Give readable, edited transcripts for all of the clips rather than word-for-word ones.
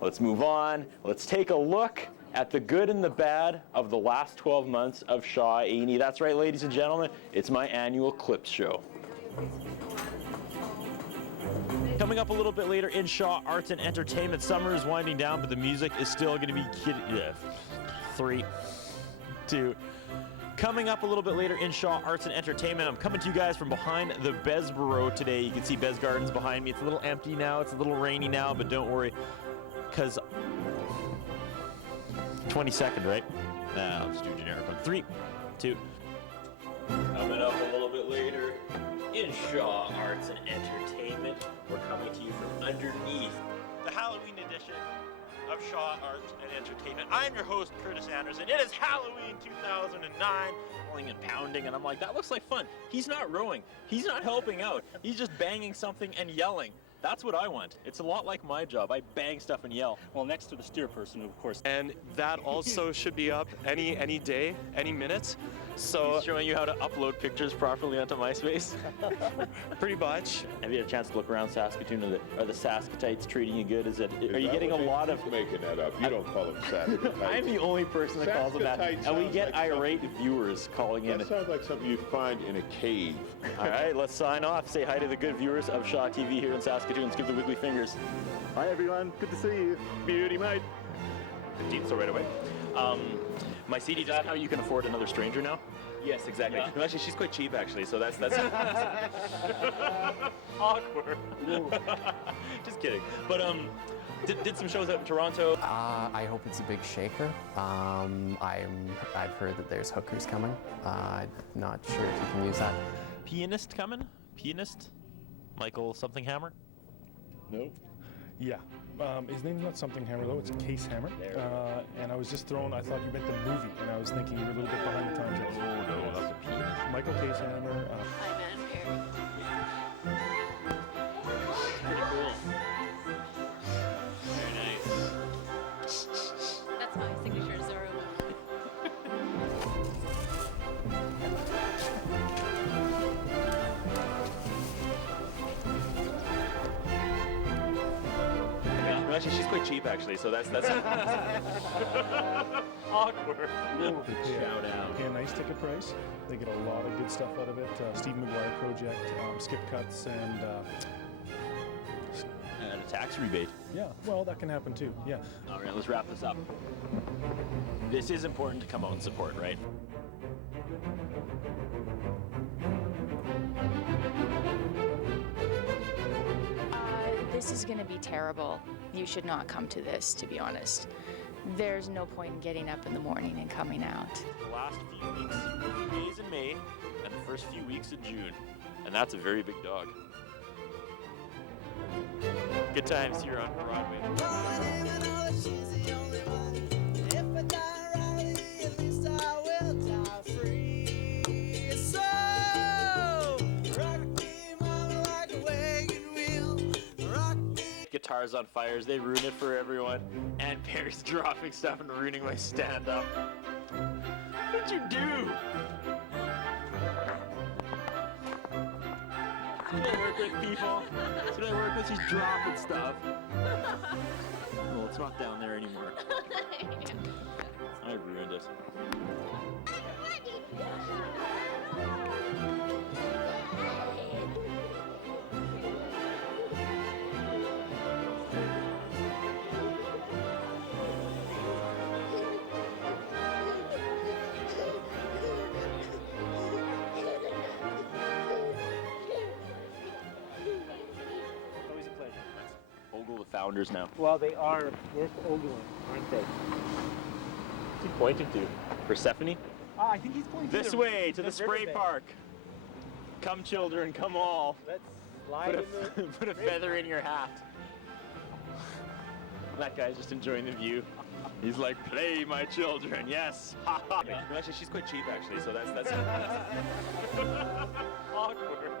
let's move on. Let's take a look at the good and the bad of the last 12 months of Shaw A&E. That's right, ladies and gentlemen, it's my annual Clips show. Coming up a little bit later in Shaw Arts and Entertainment, summer is winding down, but the music is still going to be 3, 2. Coming up a little bit later in Shaw Arts and Entertainment, I'm coming to you guys from behind the Bez Bureau today. You can see Bez Gardens behind me. It's a little empty now, it's a little rainy now, but don't worry, because 22nd, right? Nah, I'll just do a generic one. 3, 2. Coming up a little bit later in Shaw Arts and Entertainment, we're coming to you from underneath the Halloween edition of Shaw Arts and Entertainment. I'm your host, Curtis Anderson. It is Halloween 2009, rolling and pounding, and I'm like, that looks like fun. He's not rowing. He's not helping out. He's just banging something and yelling. That's what I want. It's a lot like my job. I bang stuff and yell. Well, next to the steer person, of course. And that also should be up any day, any minute. So he's showing you how to upload pictures properly onto MySpace. Pretty much. Have you had a chance to look around Saskatoon? Are the Saskatites treating you good? Are you getting a lot of... Making that up. You don't call them Saskatites. I'm the only person that calls them that. And we get irate viewers calling in. That sounds like something you'd find in a cave. All right, let's sign off. Say hi to the good viewers of Shaw TV here in Saskatoon. Let's give the wiggly fingers. Hi, everyone. Good to see you. Beauty, mate. 15th, so right away. My CD, is that how you can afford another stranger now? Yes, exactly. Yeah. No, actually, she's quite cheap, actually, so that's awkward. Just kidding. But did some shows out in Toronto. I hope it's a big shaker. I've heard that there's hookers coming. I'm not sure if you can use that. Pianist coming? Pianist? Michael something Hammer? No. Yeah. His name's not Something Hammer, though. It's Case Hammer. And I was just thrown, I thought you meant the movie, and I was thinking you were a little bit behind the times. Oh, no, that's a pianist. Michael Case Hammer. Hi, man. Here. Pretty cool. Very nice. That's my signature Zorro move. No, actually, she's quite cheap, actually, so that's awkward. Shout out. Pay a nice ticket price. They get a lot of good stuff out of it. Steve McGuire Project, skip cuts, and a tax rebate. yeah, well, that can happen too. Yeah. All right, let's wrap this up. This is important to come out and support, right? This is going to be terrible. You should not come to this, to be honest. There's no point in getting up in the morning and coming out. The last few weeks, a few days in May, and the first few weeks in June. And that's a very big dog. Good times here on Broadway. Guitars on fires, they ruin it for everyone. And Perry's dropping stuff and ruining my stand-up. What'd you do? See what I work with, people? See what I work with? She's dropping stuff. Well, it's not down there anymore. I ruined it. Ogle the founders now. Well, they are worth ogling, aren't they? What's he pointing to? Persephone? I think he's pointing This way, to the spray park. Come children, come all. Let's slide Put a feather in your hat. That guy's just enjoying the view. He's like, play my children, yes. Ha ha. No, actually, she's quite cheap, actually, so that's awkward.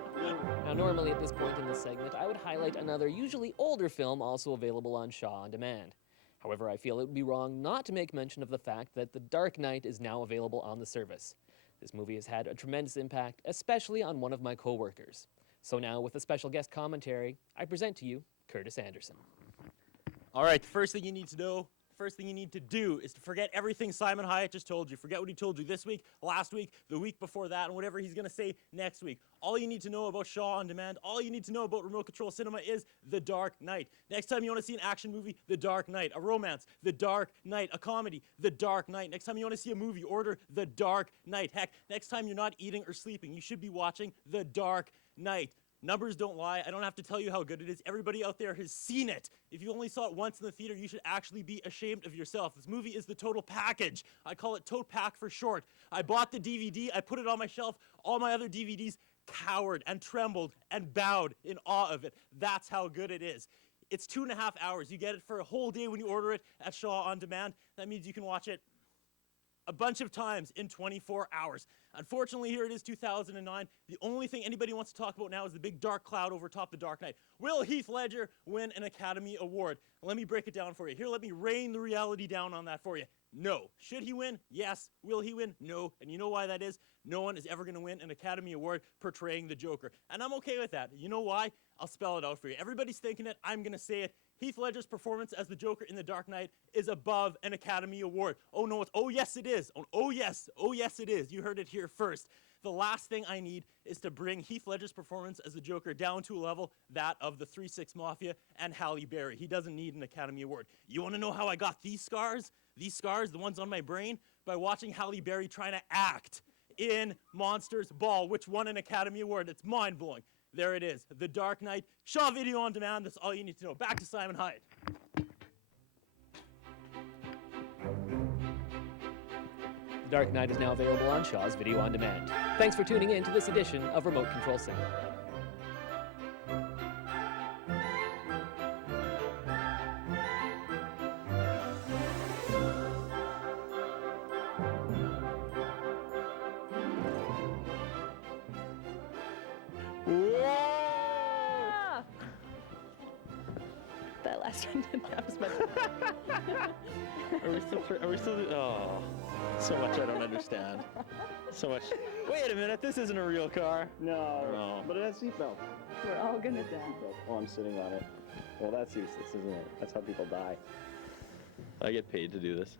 Now, normally at this point in this segment, I would highlight another, usually older film also available on Shaw On Demand. However, I feel it would be wrong not to make mention of the fact that The Dark Knight is now available on the service. This movie has had a tremendous impact, especially on one of my co-workers. So now, with a special guest commentary, I present to you Curtis Anderson. All right, the first thing you need to know, first thing you need to do is to forget everything Simon Hyatt just told you. Forget what he told you this week, last week, the week before that, and whatever he's going to say next week. All you need to know about Shaw On Demand, all you need to know about remote control cinema is The Dark Knight. Next time you want to see an action movie, The Dark Knight. A romance, The Dark Knight. A comedy, The Dark Knight. Next time you want to see a movie, order The Dark Knight. Heck, next time you're not eating or sleeping, you should be watching The Dark Knight. Numbers don't lie. I don't have to tell you how good it is. Everybody out there has seen it. If you only saw it once in the theater, you should actually be ashamed of yourself. This movie is the total package. I call it Tote Pack for short. I bought the DVD. I put it on my shelf. All my other DVDs cowered and trembled and bowed in awe of it. That's how good it is. It's 2.5 hours. You get it for a whole day when you order it at Shaw On Demand. That means you can watch it a bunch of times in 24 hours. Unfortunately, here it is 2009. The only thing anybody wants to talk about now is the big dark cloud over top The Dark Knight. Will Heath Ledger win an Academy Award? Let me break it down for you. Here, let me rain the reality down on that for you. No. Should he win? Yes. Will he win? No. And you know why that is? No one is ever going to win an Academy Award portraying the Joker. And I'm okay with that. You know why? I'll spell it out for you. Everybody's thinking it. I'm going to say it. Heath Ledger's performance as the Joker in The Dark Knight is above an Academy Award. Oh, no, it's, oh, yes, it is. Oh, yes, it is. You heard it here first. The last thing I need is to bring Heath Ledger's performance as the Joker down to a level, that of the 3-6 Mafia and Halle Berry. He doesn't need an Academy Award. You want to know how I got these scars? These scars, the ones on my brain? By watching Halle Berry trying to act in Monsters Ball, which won an Academy Award. It's mind-blowing. There it is, The Dark Knight. Shaw Video On Demand, that's all you need to know. Back to Simon Hyatt. The Dark Knight is now available on Shaw's Video On Demand. Thanks for tuning in to this edition of Remote Control Cinema. That last one didn't have as much. Are we still, oh, so much I don't understand. So much. Wait a minute, this isn't a real car. No, No. but it has seatbelt. We're all gonna die. Oh, I'm sitting on it. Well, that's useless, isn't it? That's how people die. I get paid to do this.